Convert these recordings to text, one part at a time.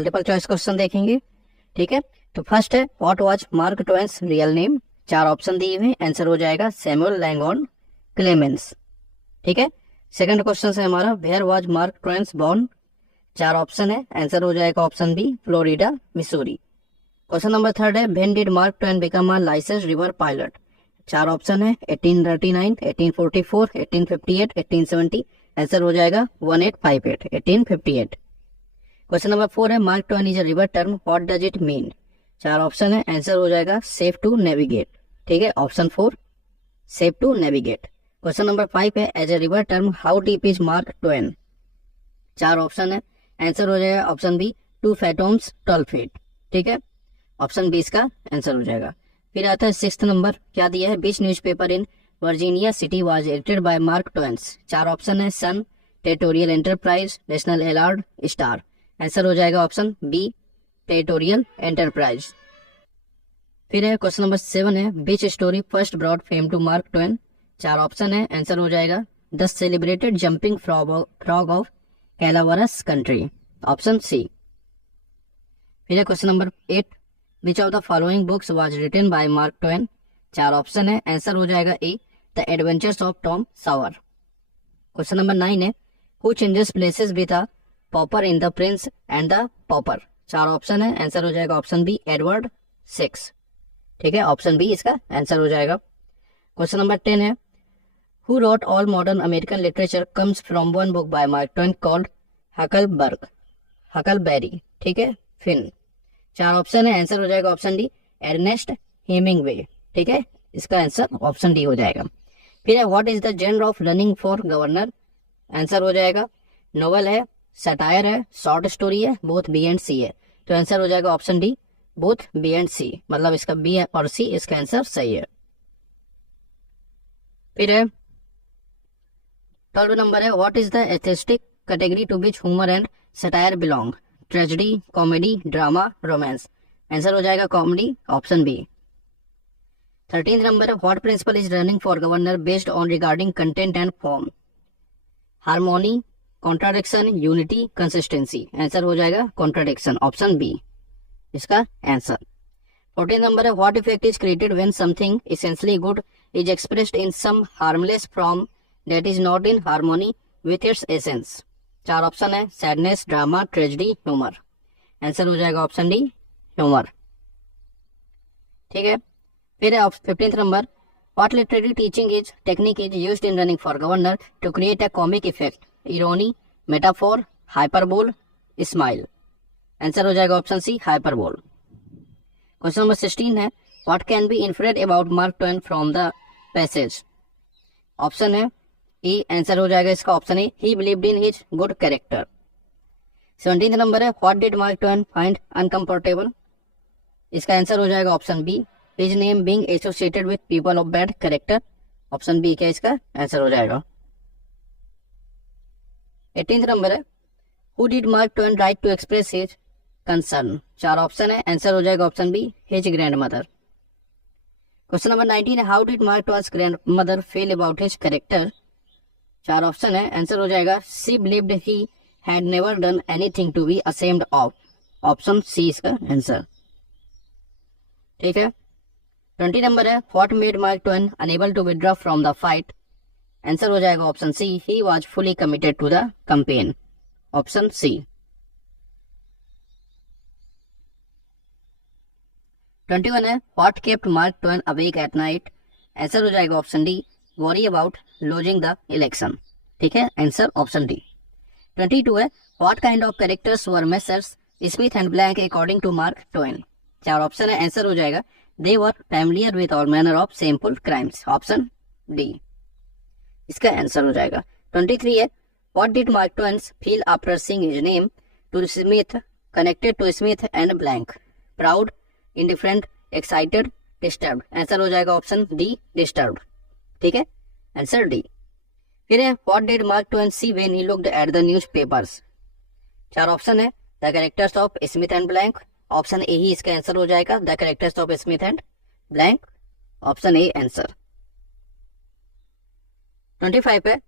Multiple choice question देखेंगे, ठीक है। तो फर्स्ट है what was Mark Twain's real name, 4 option दिए हुए, आंसर हो जाएगा सैमुअल लैंगॉन क्लेमेंस, ठीक है। सेकंड क्वेश्चन है हमारा where was Mark Twain's born, 4 option है, आंसर हो जाएगा option B Florida Missouri. Question number third है when did Mark Twain become a licence river pilot, 4 option है 1839, 1844, 1858, 1870, आंसर हो जाएगा 1858, 1858। क्वेश्चन नंबर 4 है Mark Twain is a river term, what does it mean, 4 option है, answer हो जाएगा safe to navigate, ठीक है, option 4 safe to navigate. Question number 5 है as a river term how deep is Mark Twain, 4 option है, answer हो जाएगा option B 2 फैथम्स 12 feet, ठीक है, ऑप्शन बी इसका आंसर हो जाएगा। फिर आता है 6th नंबर, क्या दिया है which newspaper in Virginia city was edited by Mark Twain's, 4 option है Sun, territorial enterprise, national herald, star, answer हो जाएगा ऑप्शन बी टेरिटोरियल एंटरप्राइज। फिर है क्वेश्चन नंबर 7 है which story first brought fame to Mark Twain, 4 option है, answer हो जाएगा the celebrated jumping frog of Calaveras country, option C. फिर है question number 8 which of the following books was written by Mark Twain, 4 option है, answer हो जाएगा A the adventures of Tom Sawyer. Question number 9 है who changes places with a pauper in the prince and the popper, 4 option है, answer हो जाएगा option B Edward 6, ठीक है, option B इसका आंसर हो जाएगा। क्वेश्चन नंबर 10 है who wrote all modern American literature comes from one book by Mark Twain called Huckleberry, ठीक है, फिन, 4 ऑप्शन है, आंसर हो जाएगा ऑप्शन डी एर्नेस्ट हेमिंगवे, ठीक है, इसका आंसर ऑप्शन डी हो जाएगा। फिर है what is the genre of running for governor, answer हो जाएगा नोवेल है, सटायर है, शॉर्ट स्टोरी है, बोथ बी एंड सी है, तो आंसर हो जाएगा option D both B and C, मतलब इसका बी और सी इसका आंसर सही है। फिर है 12 नंबर है what is the aesthetic category to which humour and satire belong, tragedy, comedy, drama, romance, answer हो जाएगा comedy, option B. 13th number है what principle is running for governor based on regarding content and form, harmony, contradiction, unity, consistency, answer हो जाएगा contradiction, option B इसका answer. 14 number है what effect is created when something essentially good is expressed in some harmless form that is not in harmony with its essence, 4 option है sadness, drama, tragedy, humour, answer हो जाएगा option D humour, ठीक है। फिर है 15th number what literary teaching is technique is used in running for governor to create a comic effect, irony, metaphor, hyperbole, smile, answer हो जाएगा option C hyperbole. Question number 16 है what can be inferred about Mark Twain from the passage, option है A, answer हो जाएगा इसका option A he believed in his good character. 17th number है what did Mark Twain find uncomfortable, इसका answer हो जाएगा option B his name being associated with people of bad character, option B क्या इसका answer हो जाएगा। 18th number है who did Mark Twain write to express his concern, 4 option है, answer हो जाएगा option B his grandmother. Question number 19 है how did Mark Twain's grandmother feel about his character, 4 option है, आंसर हो जाएगा she believed he had never done anything to be ashamed of, option C इसका answer, ठीक है। 20 number है what made Mark Twain enable to withdraw from the fight, answer हो जाएगा option C he was fully committed to the campaign, option C. 21 है what kept Mark Twain awake at night, answer हो जाएगा option D worry about losing the election, ठीक है, answer option D. 22 है what kind of characters were Messrs Smith and blank according to Mark Twain, 4 option है, answer हो जाएगा they were familiar with all manner of shameful crimes, option D इसका answer हो जाएगा। 23 है what did Mark Twain feel after seeing his name to Smith connected to Smith and blank, proud, indifferent, excited, disturbed, answer हो जाएगा option D disturbed, ठीक है, answer D. फिर है what did Mark Twain see when he looked at the newspapers, 4 option है the characters of Smith and blank, option A ही इसका answer हो जाएगा the characters of Smith and blank, option A answer. 25 है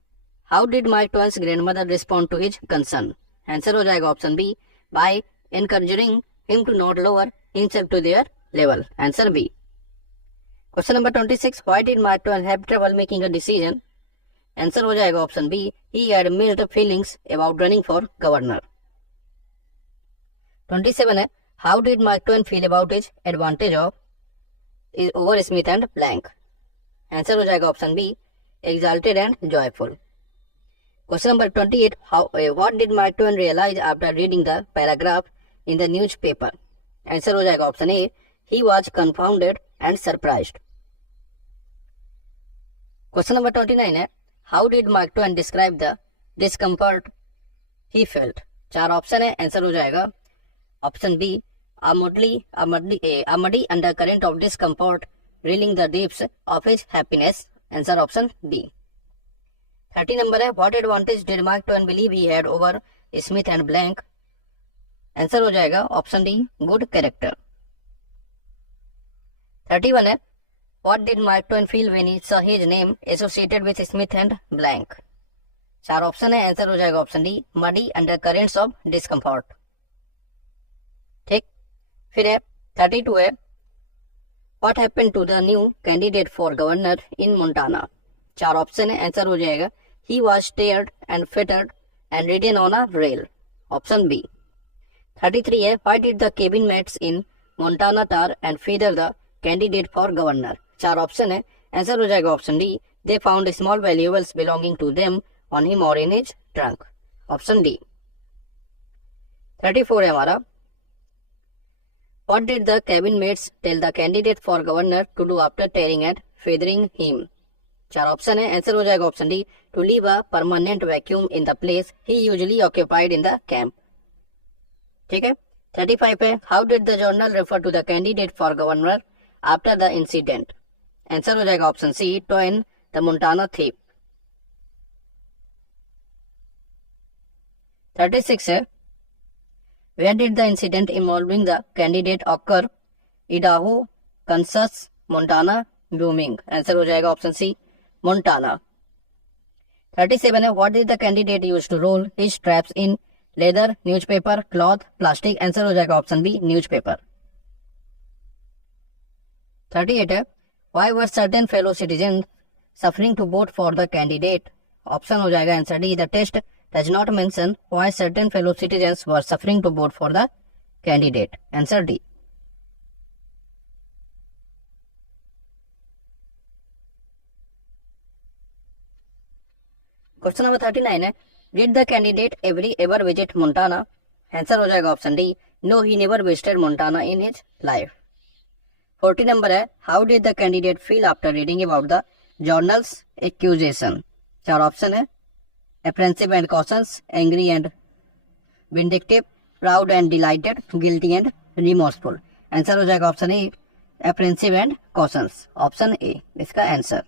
how did Mark Twain's grandmother respond to his concern, answer हो जाएगा option B by encouraging him to not lower himself to their level. Answer B. Question number 26. Why did Mark Twain have trouble making a decision? Answer हो जाएगा option B. He had mixed feelings about running for governor. 27 है. How did Mark Twain feel about his advantage of over Smith and blank? Answer हो जाएगा option B. Exalted and joyful. Question number 28. What did Mark Twain realize after reading the paragraph in the newspaper? Answer हो जाएगा option A. He was confounded and surprised. Question number 29 है. How did Mark Twain describe the discomfort he felt? 4 option है. Answer हो जाएगा option B. A muddy undercurrent of discomfort reeling the depths of his happiness. Answer option B. 30 number है. What advantage did Mark Twain believe he had over Smith and blank? Answer हो जाएगा option D. Good character. 31 है. What did Mark Twain feel when he saw his name associated with Smith and blank? 4 option है. Answer हो जाएगा option D. Muddy undercurrents of discomfort. ठीक. फिर है 32 है. What happened to the new candidate for governor in Montana? 4 option है. Answer हो जाएगा he was steered and fettered and ridden on a rail. Option B. 33 है. Why did the cabin mates in Montana tar and feather the candidate for governor? 4 option है. Answer हो जाएगा option D. They found small valuables belonging to them on him or in his trunk. Option D. 34 है हमारा. What did the cabin mates tell the candidate for governor to do after tearing and feathering him? 4 option है. Answer हो जाएगा option D. To leave a permanent vacuum in the place he usually occupied in the camp. ठीक है. 35 है. How did the journal refer to the candidate for governor after the incident? आंसर हो जाएगा option C. Twain, the Montana thief. 36 है. Where did the incident involving the candidate occur? Idaho, Kansas, Montana, Wyoming. Answer हो जाएगा option सी. Montana. 37 है. What did the candidate use to roll his straps in? Leather, newspaper, cloth, plastic. Answer हो जाएगा option B. Newspaper. 38 है. Why were certain fellow citizens suffering to vote for the candidate? Option हो जाएगा answer D. The test does not mention why certain fellow citizens were suffering to vote for the candidate. Answer D. Question number 39 है. Did the candidate ever visit Montana? Answer हो जाएगा option D. No, he never visited Montana in his life. 40 number है. How did the candidate feel after reading about the journal's accusation? 4 option है. Apprehensive and cautious, angry and vindictive, proud and delighted, guilty and remorseful. Answer हो जाएगा option A. Apprehensive and cautious. Option A इसका answer.